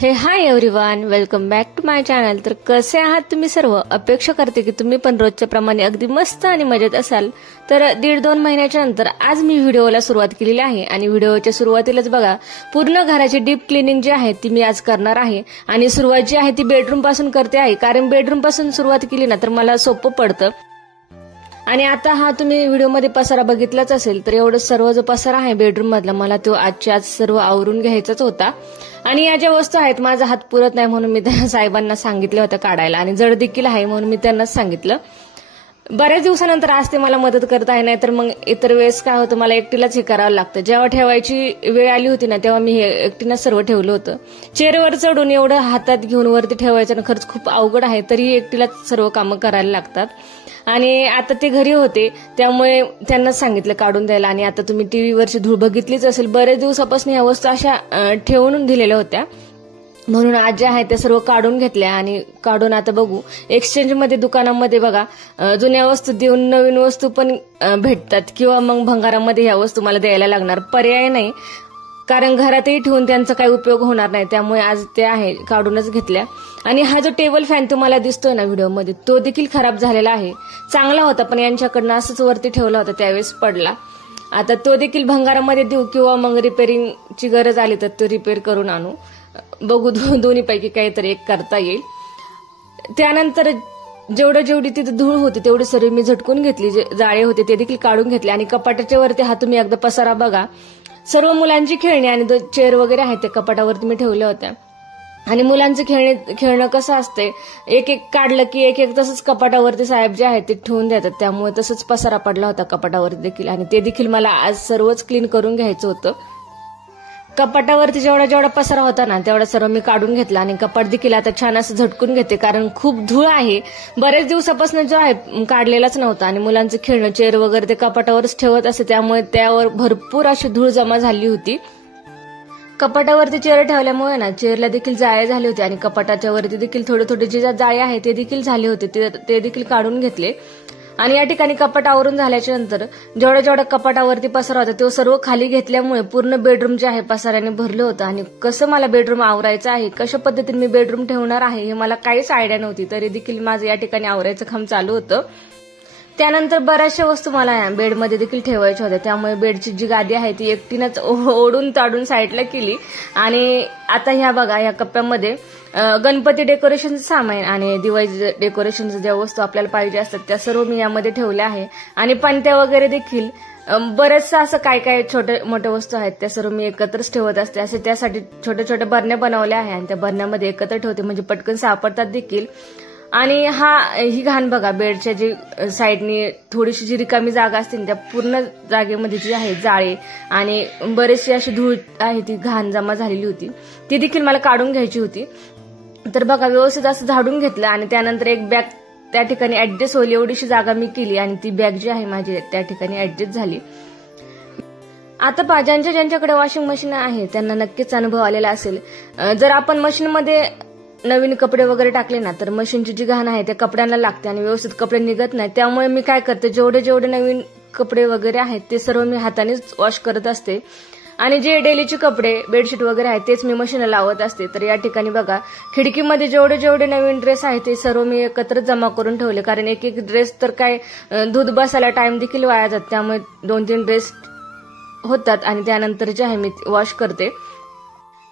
हे hi everyone, welcome back to my channel. तर कसे आहात तुम्ही सर्व? अपेक्षा करते की तुम्ही पण रोजच्या प्रमाणे अगदी मस्त आणि मजेत असाल। तर 1.5-2 महिन्याच्या नंतर आज मी व्हिडिओला सुरुवात केलेली आहे आणि व्हिडिओच्या सुरुवातीलाच बघा पूर्ण घराची डीप क्लिनिंग जी आहे ती मी आज करणार आहे। आणि सुरुवात जी आहे ती बेडरूम पासून करते आहे, कारण बेडरूम पासून सुरुवात केली ना तर मला सोपं पडतं। आणि आता हा तुम्ही व्हिडिओमध्ये पसारा बघितलाच असेल, तर एवढं सर्व जो पसारा आहे बेडरूम मधला मला तो आजच्या आज सर्व आवरून घ्यायचाच होता। आणि या ज्या वस्तू आहेत माझा हात पुरत नाही म्हणून मी त्या साहेबांना सांगितलं होतं काढायला, आणि जड देखील आहे म्हणून मी त्यांनाच सांगितलं। बऱ्याच दिवसानंतर आज ते मला मदत करत आहे, नाही तर मग इतर वेळेस काय होतं मला एकटीलाच हे करावं लागतं। जेव्हा ठेवायची वेळ आली होती ना तेव्हा मी हे एकटीनं सर्व ठेवलं होतं। चेअरवर चढून एवढं हातात घेऊन वरती ठेवायचं ना खरंच खूप अवघड आहे, तरी एकटीलाच सर्व कामं करायला लागतात। आणि आता ते घरी होते त्यामुळे त्यांनाच सांगितलं काढून द्यायला। आणि आता तुम्ही टीव्हीवरची धूळ बघितलीच असेल, बरेच दिवसापासून या वस्तू अशा ठेवून दिलेल्या होत्या, म्हणून आज ज्या आहेत त्या सर्व काढून घेतल्या। आणि काढून आता बघू एक्सचेंज मध्ये दुकानामध्ये बघा जुन्या वस्तू देऊन नवीन वस्तू पण भेटतात, किंवा मग भंगारामध्ये ह्या वस्तू मला द्यायला लागणार, पर्याय नाही, कारण घरातही ठेवून त्यांचा काही उपयोग होणार नाही। त्यामुळे आज ते आहे काढूनच घेतल्या। आणि हा जो टेबल फॅन तुम्हाला दिसतोय ना व्हिडिओमध्ये तो देखील खराब झालेला आहे। चांगला होता पण यांच्याकडनं असंच वरती ठेवला होता त्यावेळेस पडला। आता तो देखील भंगारामध्ये देऊ किंवा मग रिपेअरिंगची गरज आली तर तो रिपेअर करून आणू, बघू दोन्हीपैकी काहीतरी एक करता येईल। त्यानंतर जेवढी तिथे धूळ होती तेवढी सर्व मी झटकून घेतली, जे जाळे होते ते देखील काढून घेतले। आणि कपाटाच्या वरती हा तुम्ही एकदा पसारा बघा, सर्व मुलांची खेळणी आणि चेअर वगैरे आहेत त्या कपाटावरती मी ठेवल्या होत्या। आणि मुलांचं खेळणं कसं असते, एक एक काढलं की एक एक तसंच कपाटावरती साहेब जे आहेत ते ठेवून देतात, त्यामुळे तसंच पसारा पडला होता कपाटावरती देखील। आणि ते देखील मला आज सर्वच क्लीन करून घ्यायचं होतं। कपाटावरती जेवढा पसारा होता ना तेवढा सर्व मी काढून घेतला। आणि कपाट देखील आता छान असं झटकून घेते, कारण खूप धूळ आहे, बरेच दिवसापासून जो आहे काढलेलाच नव्हता। आणि मुलांचं खेळणं चेअर वगैरे ते कपाटावरच ठेवत असते, त्यामुळे त्यावर भरपूर अशी धूळ जमा झाली होती। कपाटावरती चेअर ठेवल्यामुळे ना चेअरला देखील जाळे झाले होते, आणि कपाटाच्या वरती देखील थोडे जे जाळे आहे ते देखील झाले होते, ते देखील काढून घेतले। आणि या ठिकाणी कपाट आवरून झाल्याच्या नंतर जेवढा कपाटावरती पसारा होता तो सर्व खाली घेतल्यामुळे पूर्ण बेडरूम जे आहे पसाराने भरलं होतं। आणि कसं मला बेडरूम आवरायचं आहे, कशा पद्धतीने मी बेडरूम ठेवणार आहे हे मला काहीच आयडिया नव्हती, तरी देखील माझं या ठिकाणी आवरायचं काम चालू होतं। त्यानंतर बऱ्याचशा वस्तू मला बेडमध्ये देखील ठेवायच्या होत्या, त्यामुळे बेडची जी गादी आहे ती एकटीनंच ओढून ताडून साईडला केली। आणि आता ह्या बघा या कप्प्यामध्ये गणपती डेकोरेशनचं सामान आणि दिवाळी डेकोरेशनचं ज्या वस्तू आपल्याला पाहिजे असतात त्या सर्व मी यामध्ये ठेवल्या आहे। आणि पणत्या वगैरे देखील बरेचसं असं काय छोटे मोठे वस्तू आहेत त्या सर्व मी एकत्रच ठेवत असते। असे त्यासाठी छोट्या बरण्या बनवल्या आहे आणि त्या बरण्यामध्ये एकत्र ठेवते, म्हणजे पटकन सापडतात देखील। आणि ही घाण बघा, बेडच्या जी साईडनी थोडीशी जी रिकामी जागा असते त्या पूर्ण जागेमध्ये जी आहे जाळे आणि बरेचशी अशी धूळ आहे ती घाण जमा झालेली होती, ती देखील मला काढून घ्यायची होती। तर बघा व्यवस्थित असं झाडून घेतलं। आणि त्यानंतर एक बॅग त्या ठिकाणी ऍडजस्ट होईल एवढीशी जागा मी केली, आणि ती बॅग जी आहे माझी त्या ठिकाणी ऍडजस्ट झाली। आता ज्यांच्याकडे वॉशिंग मशीन आहे त्यांना नक्कीच अनुभव आलेला असेल, जर आपण मशीनमध्ये नवीन कपडे वगैरे टाकले ना तर मशीनची जी घाण आहे त्या कपड्यांना लागते आणि व्यवस्थित कपडे निघत नाही। त्यामुळे मी काय करते, जेवढे नवीन कपडे वगैरे आहेत ते सर्व मी हातानेच वॉश करत असते। आणि जे डेलीचे कपडे बेडशीट वगैरे आहेत तेच मी मशीनला लावत असते। तर या ठिकाणी बघा खिडकीमध्ये जेवढे नवीन ड्रेस आहेत ते सर्व मी एकत्र जमा करून ठेवले, कारण एक ड्रेस तर काय धुत बसायला टाइम देखील वाया जात, त्यामुळे 2-3 ड्रेस होतात आणि त्यानंतर जे आहे मी वॉश करते।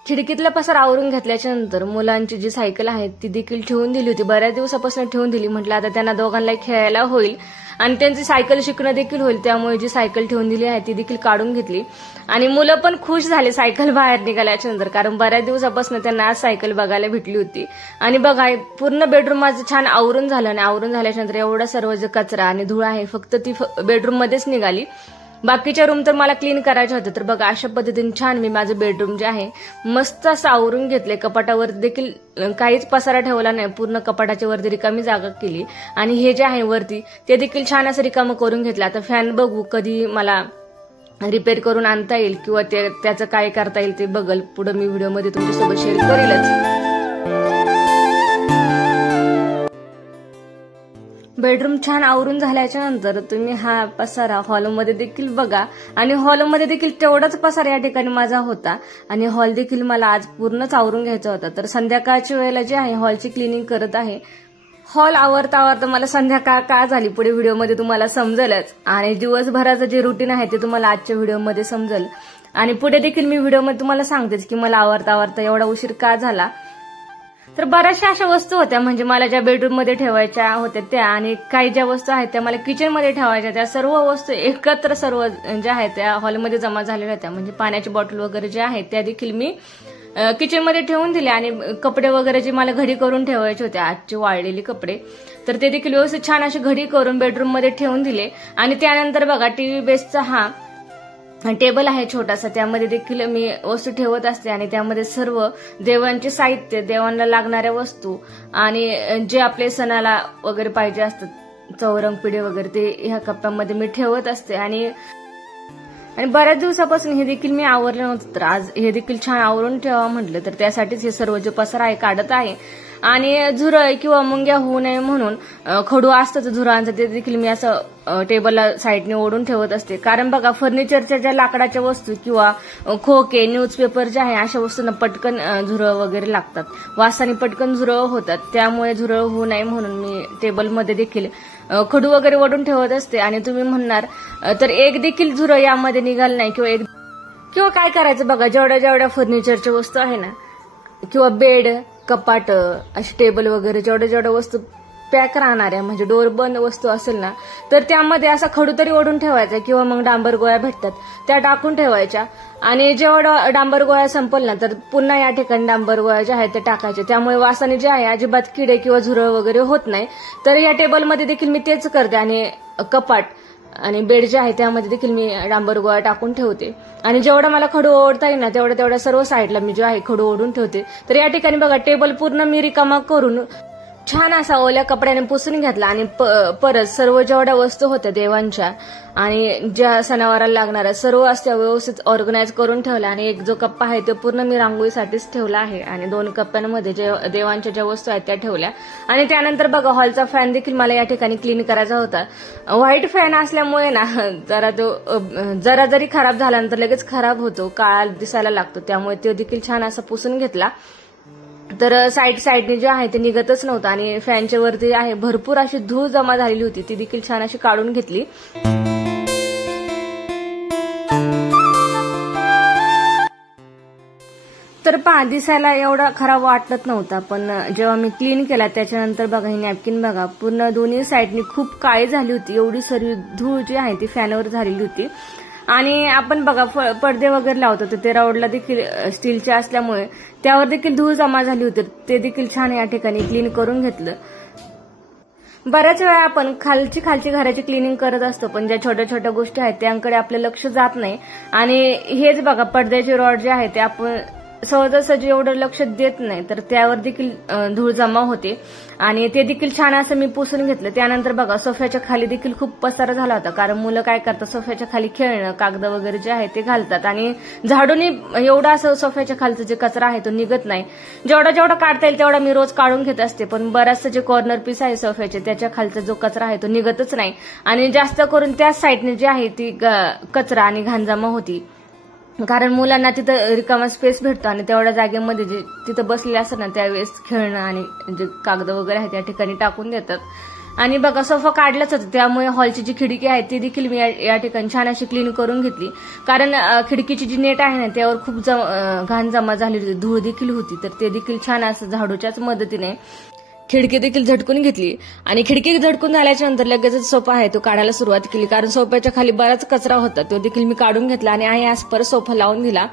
खिडकीतला पसारा आवरून घेतल्याच्या नंतर मुलांची जी सायकल आहे ती देखील ठेवून दिली होती, बऱ्याच दिवसापासून ठेवून दिली, म्हटलं आता त्यांना दोघांना खेळायला होईल आणि त्यांची सायकल शिकणं देखील होईल, त्यामुळे जी सायकल ठेवून दिली आहे ती देखील काढून घेतली। आणि मुलं पण खुश झाले सायकल बाहेर निघाल्याच्या नंतर, कारण बऱ्याच दिवसापासून त्यांना आज सायकल बघायला भेटली होती। आणि बघा पूर्ण बेडरूम माझं छान आवरून झालं, आणि आवरून झाल्याच्या नंतर एवढा सर्व जो कचरा आणि धूळ आहे फक्त ती बेडरूम मध्येच निघाली, बाकीच्या रूम तर मला क्लीन करायचे होते। तर बघा अशा पद्धतीने छान मी माझं बेडरूम जे आहे मस्त असं आवरून घेतले। कपाटावर देखील काहीच पसारा ठेवला नाही, पूर्ण कपाटाच्या वरती रिकामी जागा केली। आणि हे जे आहे वरती ते देखील छान असं रिकामं करून घेतलं। आता फॅन बघू कधी मला रिपेअर करून आणता येईल किंवा त्याचं काय करता येईल ते बघल, पुढे मी व्हिडिओमध्ये तुमच्यासोबत शेअर करेलच। बेडरूम छान आवरून झाल्याच्या नंतर तुम्ही हा पसारा हॉलमध्ये देखील बघा आणि हॉलमध्ये देखील तेवढाच पसारा या ठिकाणी माझा होता आणि हॉल देखील मला आज पूर्णच आवरून घ्यायचा होता. तर संध्याकाळच्या वेळेला जे आहे हॉलची क्लिनिंग करत आहे. हॉल आवरता आवरता मला संध्याकाळ का झाली पुढे व्हिडिओमध्ये तुम्हाला समजेलच आणि दिवसभराचं जे रुटीन आहे ते तुम्हाला आजच्या व्हिडिओमध्ये समजेल आणि पुढे देखील मी व्हिडिओमध्ये तुम्हाला सांगतेच की मला आवरता आवरता एवढा उशीर का झाला. तर बऱ्याचशा अशा वस्तू होत्या म्हणजे मला ज्या बेडरूम मध्ये ठेवायच्या होत्या त्या आणि काही ज्या वस्तू आहेत त्या मला किचन मध्ये ठेवायच्या, त्या सर्व वस्तू एकत्र सर्व ज्या आहेत त्या हॉलमध्ये जमा झालेल्या होत्या. म्हणजे पाण्याची बॉटल वगैरे ज्या आहेत त्या देखील मी किचन मध्ये ठेवून दिले आणि कपडे वगैरे जे मला घडी करून ठेवायचे होते आजचे वाळलेले कपडे तर ते देखील व्यवस्थित छान अशी घडी करून बेडरूम मध्ये ठेवून दिले. आणि त्यानंतर बघा टीव्ही बेसचा हा टेबल आहे छोटासा, त्यामध्ये देखील मी वस्तू ठेवत असते आणि त्यामध्ये सर्व देवांचे साहित्य, देवांना लागणाऱ्या वस्तू आणि जे आपले सणाला वगैरे पाहिजे असतात चौरंग पिढे वगैरे ते ह्या कप्प्यामध्ये मी ठेवत असते. आणि बऱ्याच दिवसापासून हे देखील मी आवरलं नव्हतं तर आज हे देखील छान आवरून ठेवा म्हटलं तर त्यासाठीच हे सर्व जे पसारा आहे काढत आहे. आणि झुरळ किंवा मुंग्या होऊ नये म्हणून खडू असतं झुरळांचं ते देखील मी असं टेबलला साईडने ओढून ठेवत असते. कारण बघा फर्निचरच्या ज्या लाकडाच्या वस्तू किंवा खोके न्यूजपेपर जे आहे अशा वस्तूंना पटकन झुरळ वगैरे लागतात, वासाने पटकन झुरळ होतात. त्यामुळे झुरळ होऊ नये म्हणून मी टेबलमध्ये देखील खडू वगैरे ओढून ठेवत असते. आणि तुम्ही म्हणणार तर एक देखील झुरळ यामध्ये निघाल नाही किंवा काय करायचं बघा, जेवढ्या फर्निचरच्या वस्तू आहे ना किंवा बेड कपाट अशी टेबल वगैरे जेवढ्या वस्तू पॅक राहणाऱ्या म्हणजे डोर बंद वस्तू असेल ना तर त्यामध्ये असा खडू तरी ओढून ठेवायचा किंवा मग डांबर गोळ्या भेटतात त्या टाकून ठेवायच्या. आणि जेवढा डांबर गोळ्या संपल ना तर पुन्हा या ठिकाणी डांबर गोळ्या ज्या आहेत त्या टाकायच्या. त्यामुळे वासाने जे आहे अजिबात किडे किंवा झुरळ वगैरे होत नाही. तर या टेबलमध्ये देखील मी तेच करते आणि कपाट आणि बेड जे आहे त्यामध्ये देखील मी डांबर गोळा टाकून ठेवते. आणि जेवढा मला खडू ओढता येईल ना तेवढ्या सर्व साईडला मी जे आहे खडू ओढून ठेवते. तर या ठिकाणी बघा टेबल पूर्ण मी रिकामा करून छान असा ओल्या कपड्याने पुसून घेतला आणि परत सर्व जेवढ्या वस्तू होत्या देवांच्या आणि ज्या सणावाराला लागणाऱ्या सर्व असत्या व्यवस्थित ऑर्गनाईज करून ठेवल्या. आणि एक जो कप्पा आहे तो पूर्ण मी रांगोळीसाठीच ठेवला आहे आणि 2 कप्प्यांमध्ये जे देवांच्या ज्या वस्तू आहेत त्या ठेवल्या. आणि त्यानंतर बघा हॉलचा फॅन देखील मला या ठिकाणी क्लीन करायचा होता. व्हाईट फॅन असल्यामुळे ना जरा जरी खराब झाला तर लगेच खराब होतो, काळा दिसायला लागतो. त्यामुळे तो देखील छान असा पुसून घेतला. तर साईडने जे आहे ते निघतच नव्हतं आणि फॅनच्या वरती आहे भरपूर अशी धूळ जमा झालेली होती ती देखील छान अशी काढून घेतली. तर पहा दिसायला एवढा खराब वाटत नव्हता पण जेव्हा मी क्लीन केला त्याच्यानंतर बघा ही नॅपकिन बघा पूर्ण दोन्ही साईडनी खूप काळी झाली होती. एवढी सर्व धूळ जी आहे ती फॅनवर झालेली होती. आणि आपण बघा पडदे वगैरे लावतो तर ते राऊंडला देखील स्टीलचे असल्यामुळे त्यावर देखील धूळ जमा झाली होती. ते देखील छान या ठिकाणी क्लीन करून घेतलं. बऱ्याच वेळा आपण खालची घराची क्लिनिंग करत असतो पण ज्या छोट्या गोष्टी आहेत त्यांकडे आपलं लक्ष जात नाही. आणि हेच बघा पडद्याचे रॉड जे आहे ते आपण सहजासहजी एवढं लक्ष देत नाही तर त्यावर देखील धूळ जमा होते आणि ते देखील छान असं मी पुसून घेतलं. त्यानंतर बघा सोफ्याच्या खाली देखील खूप पसारा झाला होता कारण मुलं काय करतात सोफ्याच्या खाली खेळणं कागद वगैरे जे आहे ते घालतात आणि झाडूनी एवढा असं सोफ्याच्या खालचा जे कचरा आहे तो निघत नाही. जेवढा काढता येईल तेवढा मी रोज काढून घेत असते पण बराचसा जे कॉर्नर पीस आहे सोफ्याचे त्याच्या खालचा जो कचरा आहे तो निघतच नाही आणि जास्त करून त्याच साईडने जे आहे ती कचरा आणि घाण जमा होती. कारण मुलांना तिथं रिकामा स्पेस भेटतो आणि तेवढ्या जागेमध्ये जे तिथं बसलेले असतात ना त्यावेळेस खेळणं आणि जे कागद वगैरे आहे त्या ठिकाणी टाकून देतात. आणि बघा सोफा काढलाच होता त्यामुळे हॉलची जी खिडकी आहे ती देखील मी या ठिकाणी छान अशी क्लीन करून घेतली. कारण खिडकीची जी नेट आहे ना त्यावर खूप घाण जमा झालेली होती, धूळ देखील होती. तर ते देखील छान असं झाडूच्याच मदतीने खिडकी देखील झटकून घेतली. आणि खिडकी झटकून झाल्याच्या नंतर लगेचच सोफा आहे तो काढायला सुरुवात केली कारण सोफ्याच्या खाली बराच कचरा होता तो देखील मी काढून घेतला आणि आहे आज परत सोफा लावून दिला.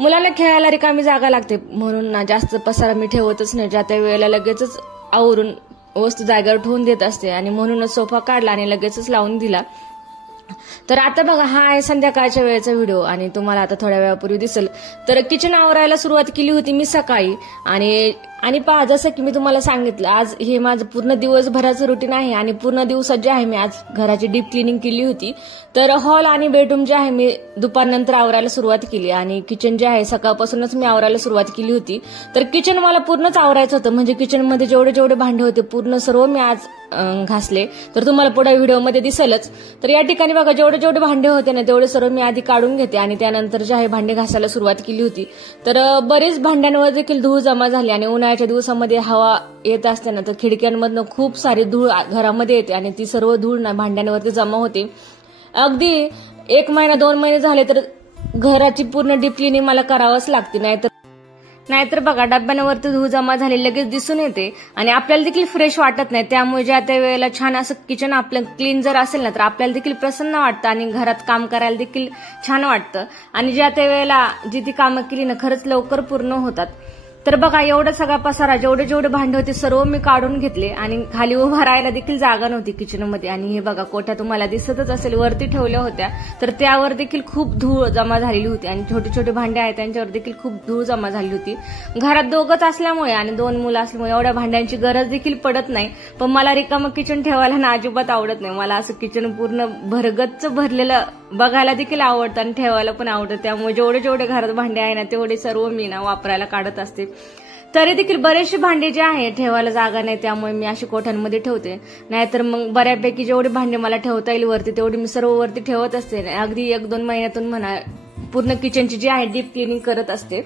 मुलाला खेळायला रिकामी जागा लागते म्हणून ना जास्त पसारा मी ठेवतच नाही, ज्या त्या वेळेला लगेचच आवरून वस्तू जागेवर ठेवून देत असते आणि म्हणूनच सोफा काढला आणि लगेचच लावून दिला. तर आता बघा हा आहे संध्याकाळच्या वेळेचा व्हिडिओ आणि तुम्हाला आता थोड्या वेळापूर्वी दिसेल. तर किचन आवरायला सुरुवात केली होती मी सकाळी आणि आणि पहा, जसं की मी तुम्हाला सांगितलं, आज हे माझं पूर्ण दिवसभराचं रुटीन आहे आणि पूर्ण दिवसात जे आहे मी आज घराची डीप क्लिनिंग केली होती. तर हॉल आणि बेडरूम जे आहे मी दुपारनंतर आवरायला सुरुवात केली आणि किचन जे आहे सकाळपासूनच मी आवरायला सुरुवात केली होती. तर किचन मला पूर्णच आवरायचं होतं, म्हणजे किचनमध्ये जेवढे भांडे होते पूर्ण सर्व मी आज घासले. तर तुम्हाला पुढे व्हिडिओमध्ये दिसेलच. तर या ठिकाणी बघा, जेवढे भांडे होते ना तेवढे सर्व मी आधी काढून घेते आणि त्यानंतर जे आहे भांडे घासायला सुरुवात केली होती. तर बरेच भांड्यांवर देखील धूळ जमा झाली आणि उन्हाळ्याच्या दिवसामध्ये हवा येत असते ना, तर खिडक्यांमधनं खूप सारी धूळ घरामध्ये येते आणि ती सर्व धूळ ना भांड्यांवरती जमा होते. अगदी 1 महिना 2 महिने झाले तर घराची पूर्ण डीप क्लिनिंग मला करावंच लागते, नाहीतर बघा डब्यांवरती धूळ जमा झाली लगेच दिसून येते आणि आपल्याला देखील फ्रेश वाटत नाही. त्यामुळे ज्या त्या वेळेला छान असं किचन आपलं क्लीन जर असेल ना तर आपल्याला देखील प्रसन्न वाटतं आणि घरात काम करायला देखील छान वाटतं आणि ज्या त्या वेळेला जी ती कामं केली ना खरंच लवकर पूर्ण होतात. तर बघा, एवढा सगळा पसारा जेवढे भांडे होते सर्व मी काढून घेतले आणि खाली उभा राहायला देखील जागा नव्हती किचनमध्ये. आणि हे बघा, कोठ्या तुम्हाला दिसतच असेल वरती ठेवल्या होत्या, तर त्यावर देखील खूप धूळ जमा झालेली होती आणि छोटे भांडे आहेत त्यांच्यावर देखील खूप धूळ जमा झाली होती. घरात दोघंच असल्यामुळे आणि 2 मुलं असल्यामुळे एवढ्या भांड्यांची गरज देखील पडत नाही. पण मला रिकामं किचन ठेवायला ना अजिबात आवडत नाही. मला असं किचन पूर्ण भरगच्च भरलेलं बघायला देखील आवडतं आणि ठेवायला पण आवडतं. त्यामुळे जेवढे घरात भांडे आहे ना तेवढे सर्व मी ना वापरायला काढत असते. तरी देखील बरेचसे भांडे जे आहे ठेवायला जागा नाही, त्यामुळे मी अशी कोठ्यांमध्ये ठेवते. नाहीतर मग बऱ्यापैकी जेवढे भांडे मला ठेवता येईल वरती तेवढी मी सर्व वरती ठेवत असते. अगदी 1-2 महिन्यातून म्हणा पूर्ण किचनची जी आहे डीप क्लिनिंग करत असते.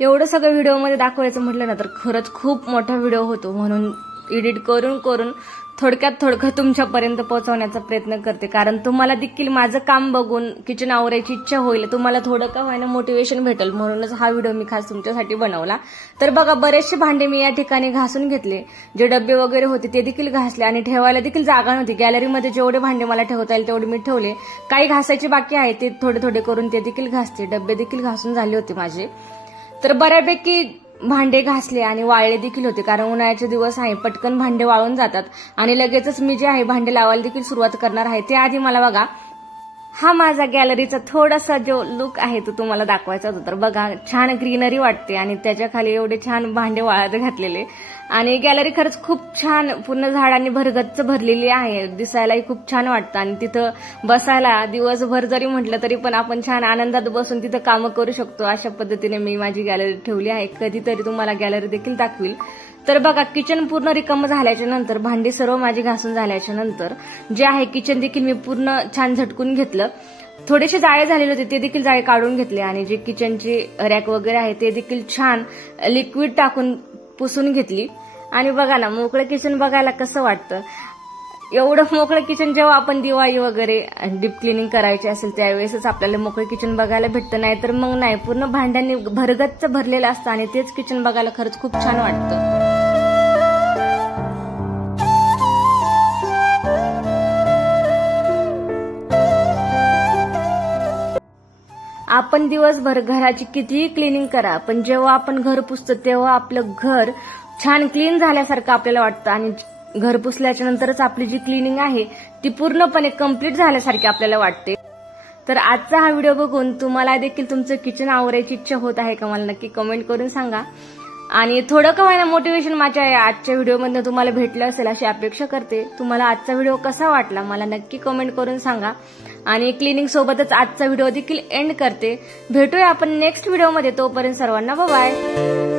एवढं सगळं व्हिडिओमध्ये दाखवायचं म्हटलं ना तर खरंच खूप मोठा व्हिडिओ होतो, म्हणून एडिट करून थोडक्यात तुमच्यापर्यंत पोहोचवण्याचा प्रयत्न करते. कारण तुम्हाला देखील माझं काम बघून किचन आवरायची इच्छा होईल, तुम्हाला थोडं का व्हायना मोटिवेशन भेटेल, म्हणूनच हा व्हिडिओ मी खास तुमच्यासाठी बनवला. तर बघा, बरेचसे भांडे मी या ठिकाणी घासून घेतले. जे डब्बे वगैरे होते ते देखील घासले आणि ठेवायला देखील जागा नव्हती. गॅलरीमध्ये जेवढे भांडे मला ठेवता येईल तेवढे मी ठेवले. काही घासायचे बाकी आहे ते थोडे करून ते देखील घासते. डब्बे देखील घासून झाले होते माझे. तर बऱ्यापैकी भांडे घासले आणि वाळले देखील होते, कारण उन्हाळ्याचे दिवस आहे, पटकन भांडे वाळून जातात आणि लगेचच मी जे आहे भांडे लावायला देखील सुरुवात करणार आहे. त्याआधी मला बघा, हा माझा गॅलरीचा थोडासा जो लुक आहे तो तुम्हाला दाखवायचा होता. तर बघा, छान ग्रीनरी वाटते आणि त्याच्या खाली एवढे छान भांडे वाळत घातलेले आणि गॅलरी खरंच खूप छान पूर्ण झाडांनी भरगच्च भरलेली आहे. दिसायलाही खूप छान वाटतं आणि तिथं बसायला दिवसभर जरी म्हटलं तरी पण आपण छान आनंदात बसून तिथं कामं करू शकतो. अशा पद्धतीने मी माझी गॅलरी ठेवली आहे. कधीतरी तुम्हाला गॅलरी देखील दाखवील. तर बघा, किचन पूर्ण रिकामं झाल्याच्या नंतर, भांडी सर्व माझी घासून झाल्याच्या नंतर जे आहे किचन देखील मी पूर्ण छान झटकून घेतलं. थोडेसे जाळे झालेले होते ते देखील जाळे काढून घेतले आणि जे किचनचे रॅक वगैरे आहे ते देखील छान लिक्विड टाकून पुसून घेतली. आणि बघा ना, मोकळं किचन बघायला कसं वाटतं. एवढं मोकळं किचन जेव्हा आपण दिवाळी वगैरे डीप क्लिनिंग करायची असेल त्यावेळेसच आपल्याला मोकळं किचन बघायला भेटतं, नाही तर मग नाही. पूर्ण भांड्यांनी भरगच्च भरलेलं असतं आणि तेच किचन बघायला खरंच खूप छान वाटतं. आपण दिवसभर घराची कितीही क्लिनिंग करा, पण जेव्हा आपण घर पुसतो तेव्हा आपलं घर छान क्लीन झाल्यासारखं आपल्याला वाटतं आणि घर पुसल्याच्या नंतरच आपली जी क्लिनिंग आहे ती पूर्णपणे कंप्लीट झाल्यासारखी आपल्याला वाटते. तर आजचा हा व्हिडिओ बघून तुम्हाला देखील तुमचं किचन आवरायची इच्छा होत आहे का, मला नक्की कमेंट करून सांगा. आणि थोडं का व्हायना मोटिवेशन माझ्या आजच्या व्हिडिओमधून तुम्हाला भेटलं असेल अशी अपेक्षा करते. तुम्हाला आजचा व्हिडिओ कसा वाटला मला नक्की कमेंट करून सांगा. आणि क्लिनिंग सोबतच आजचा व्हिडिओ देखील एंड करते. भेटूया आपण नेक्स्ट व्हिडिओमध्ये. तोपर्यंत सर्वांना बाय.